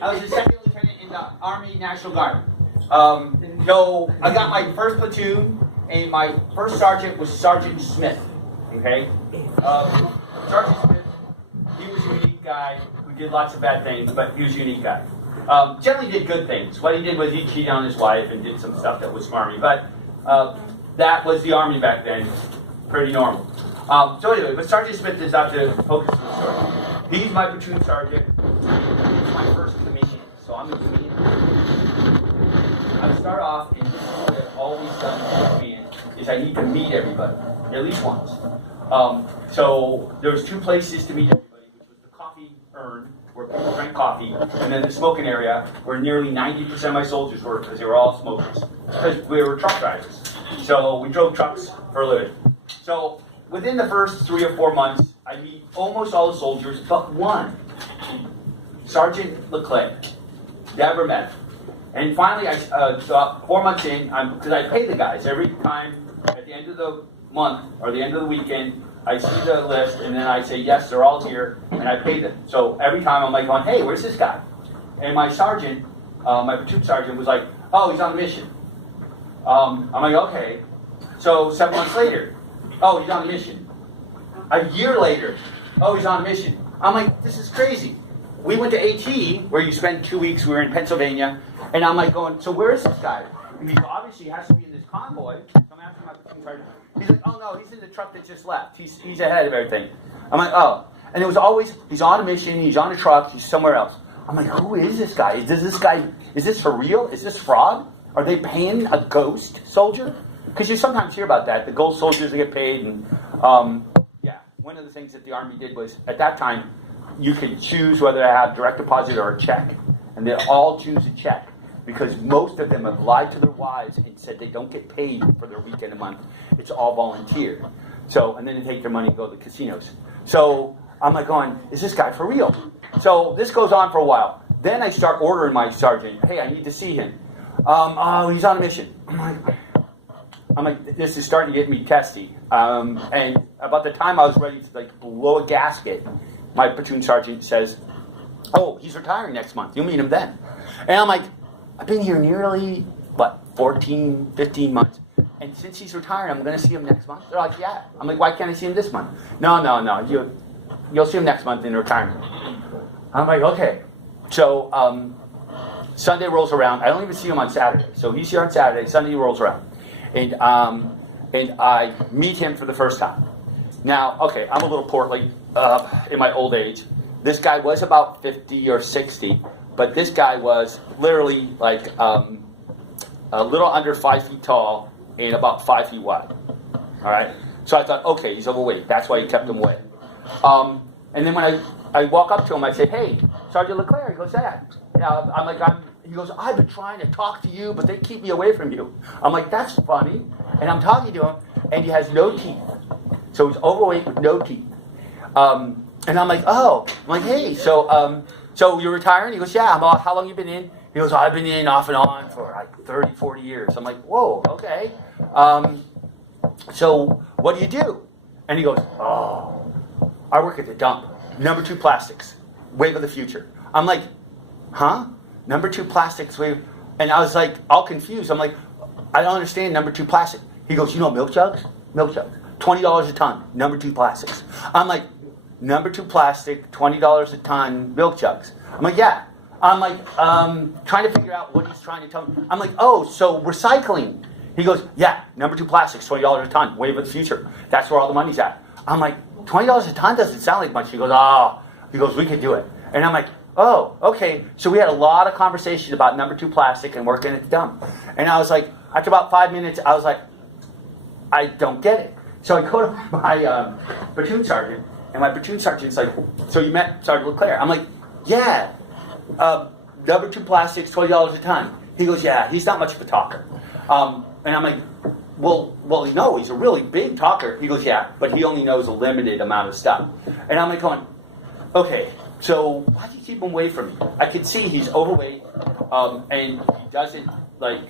I was a second lieutenant in the Army National Guard. So I got my first platoon, and my first sergeant was Sergeant Smith. Okay, Sergeant Smith. He was a unique guy who did lots of bad things, but he was a unique guy. Generally did good things. What he did was he cheated on his wife and did some stuff that was smarmy, but that was the Army back then. Pretty normal. So anyway, but Sergeant Smith is not the focus of the story. He's my platoon sergeant. He's my first command. So I'm in command. I start off, and this is what I've always done in command, is I need to meet everybody, at least once. So there was two places to meet everybody, which was the coffee urn, where people drank coffee, and then the smoking area, where nearly 90% of my soldiers were, because they were all smokers. Because we were truck drivers. So we drove trucks for a living. So within the first 3 or 4 months, I meet almost all the soldiers, but one, Sergeant Leclerc. Never met. And finally, so 4 months in, because I pay the guys every time at the end of the month or the end of the weekend, I see the list and then I say, yes, they're all here, and I pay them. So every time I'm like going, hey, where's this guy? And my sergeant, my platoon sergeant was like, oh, he's on a mission. I'm like, okay. So 7 months later, oh, he's on a mission. A year later, oh, he's on a mission. I'm like, this is crazy. We went to AT, where you spend 2 weeks. We were in Pennsylvania. And I'm like going, so where is this guy? And he obviously has to be in this convoy. So I'm asking my platoon sergeant. He's like, oh, no, he's in the truck that just left. He's ahead of everything. I'm like, oh. And it was always, he's on a mission. He's on a truck. He's somewhere else. I'm like, who is this guy? Is this for real? Is this fraud? Are they paying a ghost soldier? Because you sometimes hear about that. The ghost soldiers, they get paid. And, yeah, one of the things that the Army did was, at that time, you could choose whether to have direct deposit or a check. And they all choose a check because most of them have lied to their wives and said they don't get paid for their weekend a month. It's all volunteer. So, and then they take their money and go to the casinos. So I'm like going, is this guy for real? So this goes on for a while. Then I start ordering my sergeant, hey, I need to see him. Oh, he's on a mission. I'm like, this is starting to get me testy. And about the time I was ready to like blow a gasket, my platoon sergeant says, oh, he's retiring next month. You'll meet him then. And I'm like, I've been here nearly, 14, 15 months. And since he's retiring, I'm going to see him next month. They're like, yeah. I'm like, why can't I see him this month? No. You'll see him next month in retirement. I'm like, okay. So Sunday rolls around. I don't even see him on Saturday. So he's here on Saturday. Sunday rolls around. And I meet him for the first time. Now, okay, I'm a little portly in my old age. This guy was about 50 or 60, but this guy was literally like a little under 5 feet tall and about 5 feet wide. All right? So I thought, okay, he's overweight. That's why he kept him away. And then when I walk up to him, I say, hey, Sergeant Leclerc. He goes, yeah. He goes, I've been trying to talk to you, but they keep me away from you. I'm like, that's funny. And I'm talking to him, and he has no teeth. So he's overweight with no teeth. And I'm like, oh. I'm like, hey, so you're retiring? He goes, yeah. How long you been in? He goes, I've been in off and on for like 30, 40 years. I'm like, whoa, okay. So what do you do? And he goes, oh, I work at the dump. Number 2 plastics. Wave of the future. I'm like, huh? Number 2 plastics wave. And I was like, all confused. I'm like, I don't understand number 2 plastic. He goes, you know milk jugs? Milk jugs. $20 a ton. Number 2 plastics. I'm like, number 2 plastic, $20 a ton, milk jugs. I'm like, yeah. I'm like, trying to figure out what he's trying to tell me. I'm like, oh, so recycling. He goes, yeah, number 2 plastics, $20 a ton, wave of the future. That's where all the money's at. I'm like, $20 a ton doesn't sound like much. He goes, oh. He goes, we could do it. And I'm like, oh, okay. So we had a lot of conversation about number 2 plastic and working at the dump. And I was like, after about 5 minutes, I was like, I don't get it. So I go to my platoon sergeant, and my platoon sergeant's like, so you met Sergeant Leclerc? I'm like, yeah. Number 2 plastics, $20 a ton. He goes, yeah, he's not much of a talker. And I'm like, well, no, he's a really big talker. He goes, yeah, but he only knows a limited amount of stuff. And I'm like going, okay, so why do you keep him away from me? I could see he's overweight, and he doesn't, like,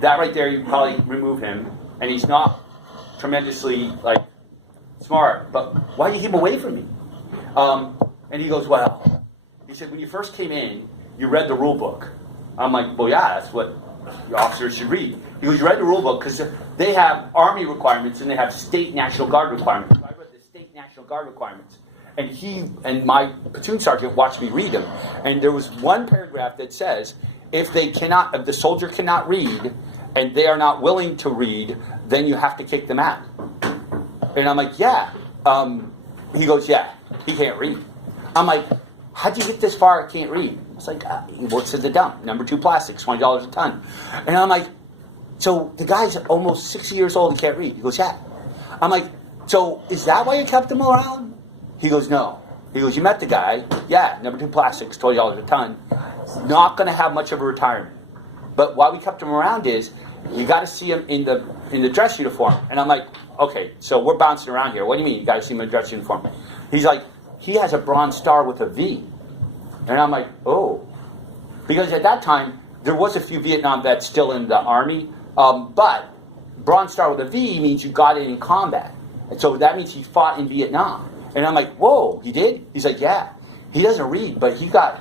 that right there, you probably remove him, and he's not tremendously, like, smart, but why do you keep him away from me? And he goes, well, he said, when you first came in, you read the rule book. I'm like, well, yeah, that's what the officers should read. He goes, you read the rule book because they have Army requirements and they have state National Guard requirements. So I read the state National Guard requirements. And he and my platoon sergeant watched me read them. And there was one paragraph that says, if the soldier cannot read and they are not willing to read, then you have to kick them out. And I'm like, yeah. He goes, yeah, he can't read. I'm like, how'd you get this far? I can't read. It's like, he works at the dump, number 2 plastics, $20 a ton. And I'm like, so the guy's almost 60 years old and can't read. He goes, yeah. I'm like, so is that why you kept him around? He goes, no. He goes, you met the guy. Yeah, number 2 plastics, $20 a ton. Not going to have much of a retirement. But why we kept him around is, you got to see him in the dress uniform. And I'm like, okay, so we're bouncing around here. What do you mean you got to see him in the dress uniform? He's like, he has a Bronze Star with a V. And I'm like, oh. Because at that time, there was a few Vietnam vets still in the Army. But Bronze Star with a V means you got it in combat. And so that means he fought in Vietnam. And I'm like, whoa, he did? He's like, yeah. He doesn't read, but he got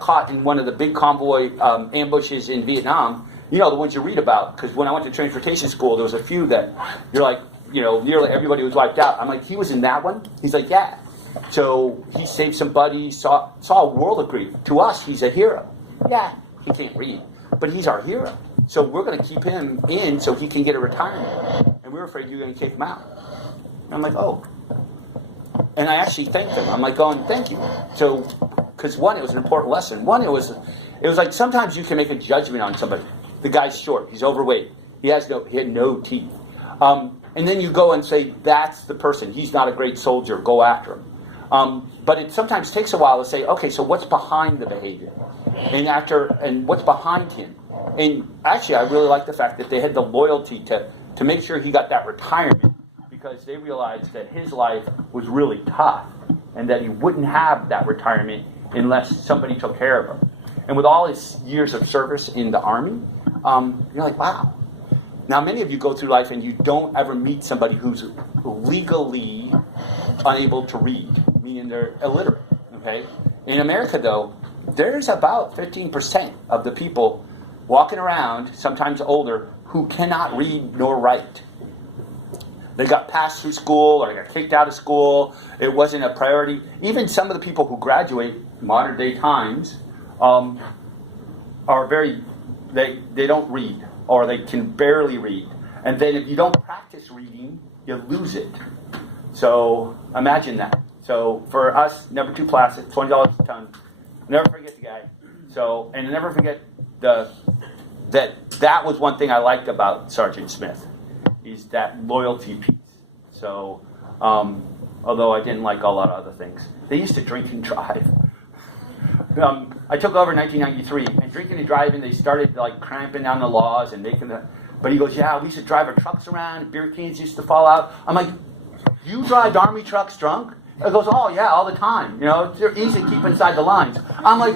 caught in one of the big convoy ambushes in Vietnam. You know, the ones you read about. Because when I went to transportation school, there was a few that you're like, you know, nearly everybody was wiped out. I'm like, he was in that one? He's like, yeah. So he saved some buddies, saw a world of grief. To us, he's a hero. Yeah, he can't read, but he's our hero. So we're going to keep him in so he can get a retirement. And we were afraid you were going to kick him out. And I'm like, oh. And I actually thanked him. I'm like, going, thank you. So, because one, it was an important lesson. One, it was like sometimes you can make a judgment on somebody. The guy's short. He's overweight. He had no teeth. And then you go and say, that's the person. He's not a great soldier. Go after him. But it sometimes takes a while to say, okay, so what's behind the behavior? And what's behind him? And actually, I really like the fact that they had the loyalty to make sure he got that retirement, because they realized that his life was really tough and that he wouldn't have that retirement unless somebody took care of him. And with all his years of service in the Army, you're like, wow. Now, many of you go through life and you don't ever meet somebody who's legally unable to read, meaning they're illiterate, okay? In America, though, there's about 15% of the people walking around, sometimes older, who cannot read nor write. They got passed through school or got kicked out of school. It wasn't a priority. Even some of the people who graduate modern day times are they don't read, or they can barely read. And then if you don't practice reading, you lose it. So imagine that. So for us, number 2 plastic, $20 a ton. Never forget the guy. So, and never forget that was one thing I liked about Sergeant Smith, is that loyalty piece. So, although I didn't like a lot of other things. They used to drink and drive. I took over in 1993, and drinking and driving, they started like cramping down the laws and making the. But he goes, yeah, we used to drive our trucks around, beer cans used to fall out. I'm like, you drive Army trucks drunk? It goes, oh yeah, all the time. You know, they're easy to keep inside the lines. I'm like,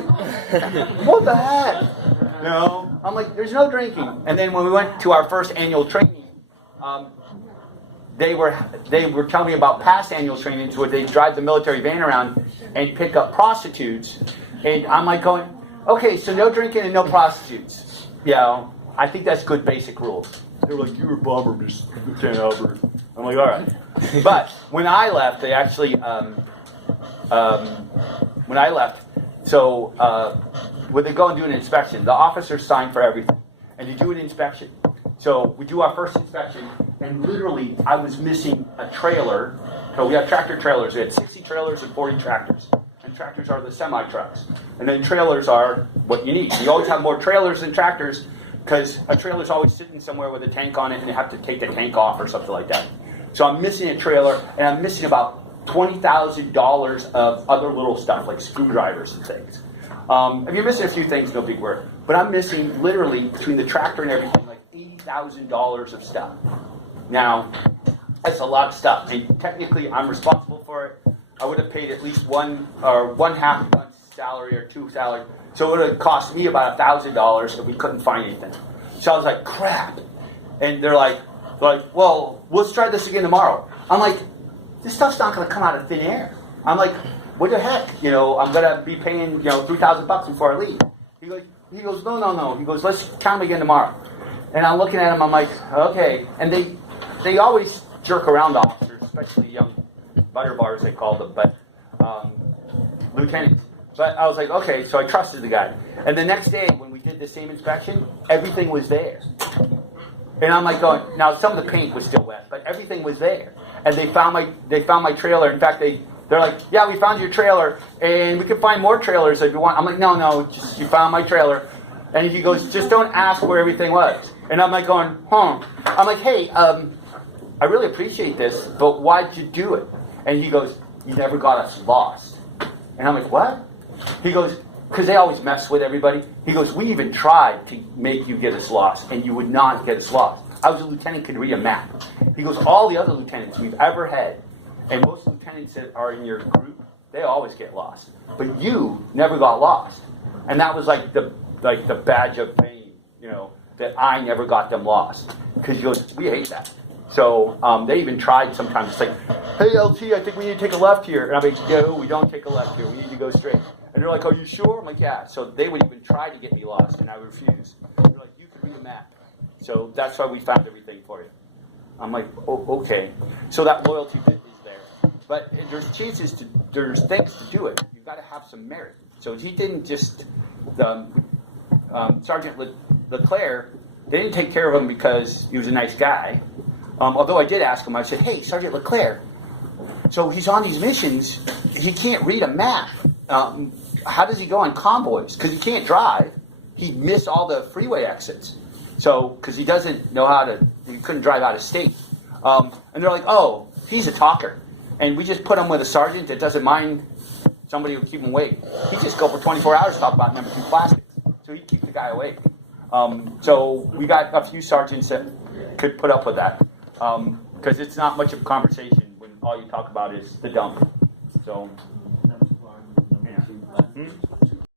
what the heck? You know, I'm like, there's no drinking. And then when we went to our first annual training, they were telling me about past annual trainings where they drive the military van around and pick up prostitutes. And I'm like going, okay, so no drinking and no prostitutes. You know, I think that's good basic rules. They were like, you're a bomber, Lieutenant Albert. I'm like, all right. But when I left, they actually, when they go and do an inspection, the officers sign for everything. And you do an inspection. So we do our first inspection, and literally I was missing a trailer. So we have tractor trailers. We had 60 trailers and 40 tractors. And tractors are the semi-trucks. And then trailers are what you need. You always have more trailers than tractors, because a trailer's always sitting somewhere with a tank on it, and you have to take the tank off or something like that. So I'm missing a trailer, and I'm missing about $20,000 of other little stuff, like screwdrivers and things. If you're missing a few things, no big word. But I'm missing, literally, between the tractor and everything, like $80,000 of stuff. Now, that's a lot of stuff. And technically, I'm responsible for it. I would have paid at least one half month's salary or 2 salary. So it would have cost me about $1,000 if we couldn't find anything. So I was like, crap. And they're like, well, let's try this again tomorrow. I'm like, this stuff's not going to come out of thin air. I'm like, what the heck? You know, I'm going to be paying, you know, $3,000 before I leave. He goes, no. He goes, let's count again tomorrow. And I'm looking at him, I'm like, okay. And they always jerk around officers, especially young butter bars, they call them, but lieutenants. But I was like, okay, so I trusted the guy. And the next day, when we did the same inspection, everything was there. And I'm like going, now some of the paint was still wet, but everything was there. And they found my trailer. In fact, they're like, yeah, we found your trailer, and we can find more trailers if you want. I'm like, no, just you found my trailer. And he goes, just don't ask where everything was. And I'm like going, I'm like, hey, I really appreciate this, but why'd you do it? And he goes, you never got us lost. And I'm like, what? He goes, because they always mess with everybody. He goes, we even tried to make you get us lost, and you would not get us lost. I was a lieutenant, could read a map. He goes, all the other lieutenants we've ever had, and most lieutenants that are in your group, they always get lost. But you never got lost. And that was like the badge of fame, you know, that I never got them lost. Because he goes, we hate that. So they even tried sometimes. It's like, hey, LT, I think we need to take a left here. And I'm like, no, we don't take a left here. We need to go straight. And they're like, are you sure? I'm like, yeah. So they would even try to get me lost, and I would refuse. They're like, you can read a map. So that's why we found everything for you. I'm like, oh, okay. So that loyalty is there. But there's things to do it. You've got to have some merit. So he didn't just, Sergeant Leclerc, they didn't take care of him because he was a nice guy. Although I did ask him, I said, hey, Sergeant Leclerc, so he's on these missions, he can't read a map. How does he go on convoys? Because he can't drive. He'd miss all the freeway exits. So, because he doesn't know he couldn't drive out of state. And they're like, oh, he's a talker. And we just put him with a sergeant that doesn't mind somebody who keep him awake. He'd just go for 24 hours to talk about number 2 plastics. So he'd keep the guy awake. So we got a few sergeants that could put up with that. Because it's not much of a conversation when all you talk about is the dump. So, yeah.